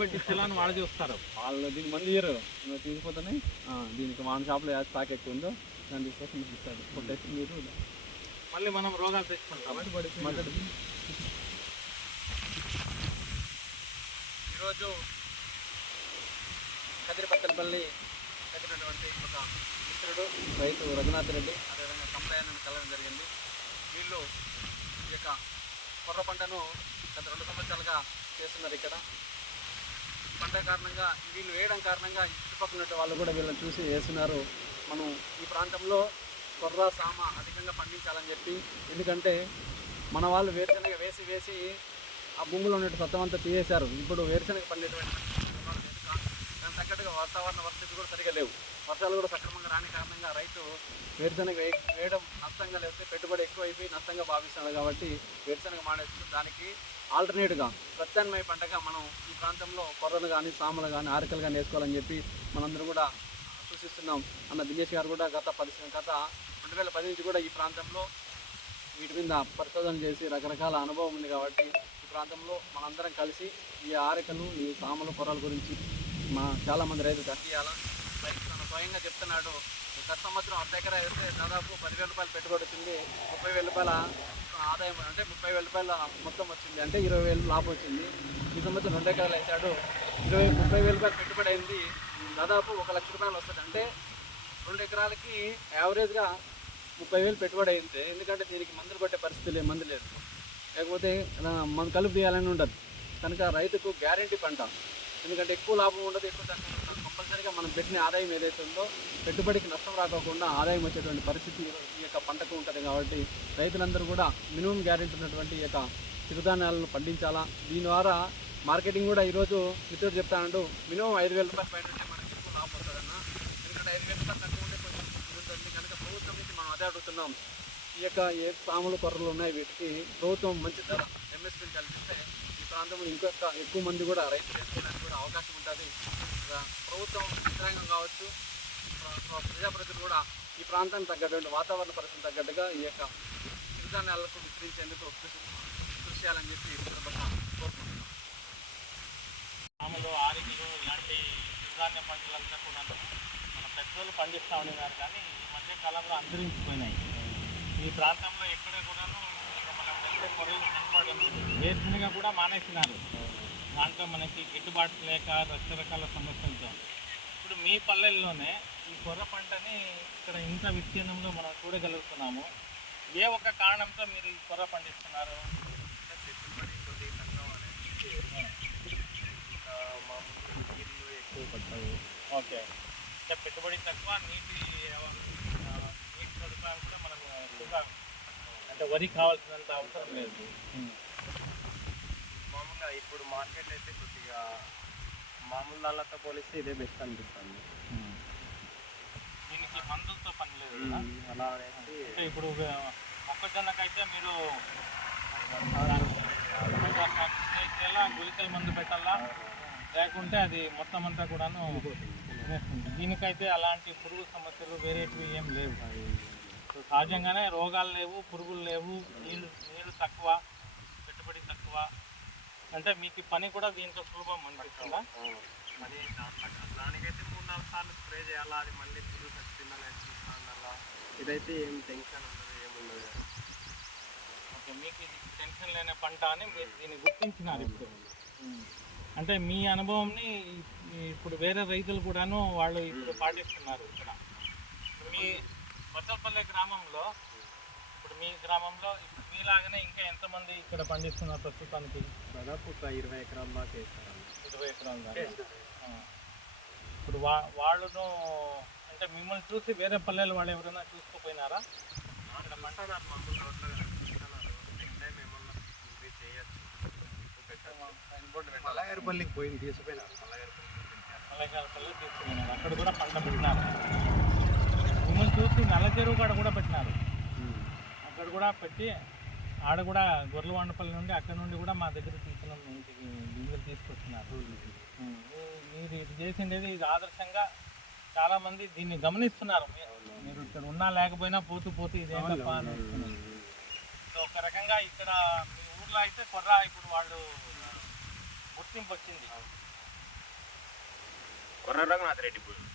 పెట్టించాలని వాళ్ళు చూస్తారు వాళ్ళు దీనికి మంది ఇయ్యరు. నువ్వు తీసుకుపోతేనే దీనికి మన షాప్లో ఏ స్టాక్ ఎక్కువ ఉందో దాన్ని తీసుకొచ్చి మీకు కొట్టేసి మీరు మళ్ళీ మనం రోగాలు తెచ్చుకుంటాం ఈరోజు కదిరిపత్తలపల్లి కట్టినటువంటి ఒక మిత్రుడు రైతు రఘునాథ్ రెడ్డి. అదేవిధంగా కంప్లైంట్ కలవడం జరిగింది. వీళ్ళు ఈ యొక్క కొర్ర పంటను గత రెండు సంవత్సరాలుగా చేస్తున్నారు ఇక్కడ. పంట కారణంగా వీళ్ళు వేయడం కారణంగా ఈ చుట్టుపక్కల వాళ్ళు కూడా వీళ్ళని చూసి వేస్తున్నారు మనం ఈ ప్రాంతంలో కొర్ర సామ అధికంగా పండించాలని చెప్పి ఎందుకంటే మన వాళ్ళు వేరుశనగ వేసి వేసి ఆ భూమిలో ఉన్నట్టు సత్వం అంతా తీసేశారు. ఇప్పుడు వేరుశనగ పండేటువంటి దానికి తగ్గట్టుగా వాతావరణ పరిస్థితులు కూడా సరిగా లేవు. వర్షాలు కూడా సక్రమంగా రాని కారణంగా రైతు వేరుశనగ వే- వేయడం నష్టంగా లేకపోతే పెట్టుబడి ఎక్కువ అయిపోయి నష్టంగా భావిస్తున్నాడు కాబట్టి వేరుశనగ మానేస్తుంది దానికి ఆల్టర్నేట్గా ప్రత్యామ్నాయ పంటగా మనం ఈ ప్రాంతంలో కొర్రలు కానీ సామలు కానీ ఆరికలు కానీ వేసుకోవాలని చెప్పి మనందరూ కూడా సూచిస్తున్నాం అన్న దినేష్ గారు కూడా గత పది గత రెండు వేల పది నుంచి కూడా ఈ ప్రాంతంలో వీటి మీద పరిశోధన చేసి రకరకాల అనుభవం ఉంది కాబట్టి ఈ ప్రాంతంలో మనందరం కలిసి ఈ ఆరికలు ఈ సామలు కొర్రల గురించి మా చాలామంది రైతులు అందియాలా తను స్వయంగా చెప్తున్నాడు గత సంవత్సరం అర్ధ ఎకరా వేస్తే దాదాపు పదివేల రూపాయలు పెట్టుబడి వచ్చింది ముప్పై వేల రూపాయల ఆదాయం అంటే ముప్పై వేల రూపాయల మొత్తం వచ్చింది అంటే ఇరవై వేలు లాభం వచ్చింది. ఈ సంవత్సరం రెండు ఎకరాలు వేసాడు ఇరవై ముప్పై వేల రూపాయలు పెట్టుబడి అయింది. దాదాపు ఒక లక్ష రూపాయలు వస్తుంది. అంటే రెండు ఎకరాలకి యావరేజ్గా ముప్పై వేలు పెట్టుబడి అయింది. ఎందుకంటే దీనికి మందులు కొట్టే పరిస్థితి లేదు మందు లేదు. లేకపోతే మన కలుపు తీయాలని ఉండదు. కనుక రైతుకు గ్యారంటీ పంట. ఎందుకంటే ఎక్కువ లాభం ఉండదు ఎక్కువ తక్కువ ఉండదు. కంపల్సరీగా మనం పెట్టిన ఆదాయం ఏదైతే ఉందో పెట్టుబడికి నష్టం రాకోకుండా ఆదాయం వచ్చేటువంటి పరిస్థితి ఈ యొక్క పంటకు ఉంటుంది కాబట్టి రైతులందరూ కూడా మినిమం గ్యారెంటీ ఉన్నటువంటి ఈ యొక్క చిరుధాన్యాలను పండించాలా? దీని ద్వారా మార్కెటింగ్ కూడా ఈరోజు మిత్రుడు చెప్తానంటూ మినిమం ఐదు వేల రూపాయలు పైన ఉంటే మనకి ఎక్కువ లాభం వస్తుందన్న ఎందుకంటే ఐదు వేల రూపాయలు తక్కువ ఉంటే కొంచెం ఉంటుంది కనుక ప్రభుత్వం నుంచి మనం అదే అడుగుతున్నాం. ఈ యొక్క ఏ సాములు కొర్రలు ఉన్నాయి వీటికి ప్రభుత్వం మంచి ధర ఎంఎస్పీని కల్పిస్తే ప్రాంతంలో ఇంకొక ఎక్కువ మంది కూడా రైతులు చేసుకోవడానికి కూడా అవకాశం ఉంటుంది. ఇక ప్రభుత్వం యంత్రాంగం కావచ్చు ప్రజాప్రతి ప్రజాప్రతినిధులు కూడా ఈ ప్రాంతానికి తగ్గటువంటి వాతావరణ పరిస్థితి తగ్గట్టుగా ఈ యొక్క విధానాలకు విస్తరించేందుకు కృషి కృషి చేయాలని చెప్పి ఈ సందర్భంగా కోరుకుంటున్నాం. మామూలు ఆరికలు ఇలాంటి పంటలంతా కూడా మన పెద్దలు పండిస్తూ ఉండేవారు కానీ ఈ మధ్య కాలంలో అంతరించిపోయినాయి. ఈ ప్రాంతంలో ఎక్కడ కూడాను ఇక మనం వెళ్తే కూడా మానేసినారు. దాంట్లో మనకి గిట్టుబాటు లేక రకరకాల సమస్యలతో. ఇప్పుడు మీ పల్లెల్లోనే ఈ కొర్ర పంటని ఇక్కడ ఇంత విస్తీర్ణంలో మనం చూడగలుగుతున్నాము. ఏ ఒక్క కారణంతో మీరు ఈ కొర్ర పండిస్తున్నారు? తక్కువ ఇంకా ఎక్కువ ఓకే. అంటే పెట్టుబడి తక్కువ నీటి నీటి సదుపాయాలు కూడా మనం ఎక్కువగా అంటే వరి కావాల్సినంత అవసరం లేదు. మామూలుగా ఇప్పుడు మార్కెట్ అయితే కొద్దిగా మామూలు దానితో పోలిస్తే ఇదే బెస్ట్ అనిపిస్తుంది. దీనికి మందులతో పని లేదు అలా అంటే ఇప్పుడు మొక్కజొన్నకైతే మీరు ఎలా గుళికల మందు పెట్టాలా? లేకుంటే అది మొత్తం అంతా కూడాను. దీనికైతే అలాంటి పురుగు సమస్యలు వేరేటివి ఏం లేవు. సహజంగానే రోగాలు లేవు పురుగులు లేవు నీళ్ళు నీళ్ళు తక్కువ పెట్టుబడి తక్కువ. అంటే మీకు పని కూడా దీంట్లో సులభం అనిపిస్తుందా? మరి దానికైతే మూడు నాలుగు సార్లు స్ప్రే చేయాలా? అది మళ్ళీ పురుగు చచ్చిందా లేదా చూసుకోవాలా ఇదైతే ఏం టెన్షన్ ఉండదు ఏముండదు ఓకే మీకు ఇది టెన్షన్ లేని పంట అని మీరు దీన్ని గుర్తించినారు ఇప్పుడు. అంటే మీ అనుభవంని ఇప్పుడు వేరే రైతులు కూడాను వాళ్ళు ఇప్పుడు పాటిస్తున్నారు ఇక్కడ. మీ వత్తలపల్లి గ్రామంలో ఇప్పుడు మీ గ్రామంలో ఇప్పుడు మీలాగానే ఇంకా ఎంతమంది ఇక్కడ పండిస్తున్నారు ప్రస్తుతానికి? దాదాపు ఒక ఇరవై ఎకరాల దాకా వేస్తారండి ఇరవై ఎకరాల దాకా. ఇప్పుడు వా వాళ్ళను అంటే మిమ్మల్ని చూసి వేరే పల్లెలు వాళ్ళు ఎవరైనా చూసుకుపోయినారా? మలగారిపల్లికి పోయింది తీసుకుపోయినారు. మలయకాలపల్లి తీసుకున్నారు అక్కడ కూడా పంట పెట్టినారు? చూసి నల్ల చెరువు కాడ కూడా పెట్టినారు. అక్కడ కూడా పెట్టి ఆడ కూడా గొర్రెలవాండపల్లి నుండి అక్కడ నుండి కూడా మా దగ్గర తీసుకున్న గింజలు. మీ- మీరు ఇది చేసిండేది ఇది ఆదర్శంగా చాలా మంది దీన్ని గమనిస్తున్నారు. మీరు ఇక్కడ ఉన్నా లేకపోయినా పోతూ పోతూ సో ఒక రకంగా ఇక్కడ మీ ఊర్లో అయితే కొర్ర ఇప్పుడు వాళ్ళు గుర్తి గుర్తింపు వచ్చింది. కొర్ర రెడ్డి భూమి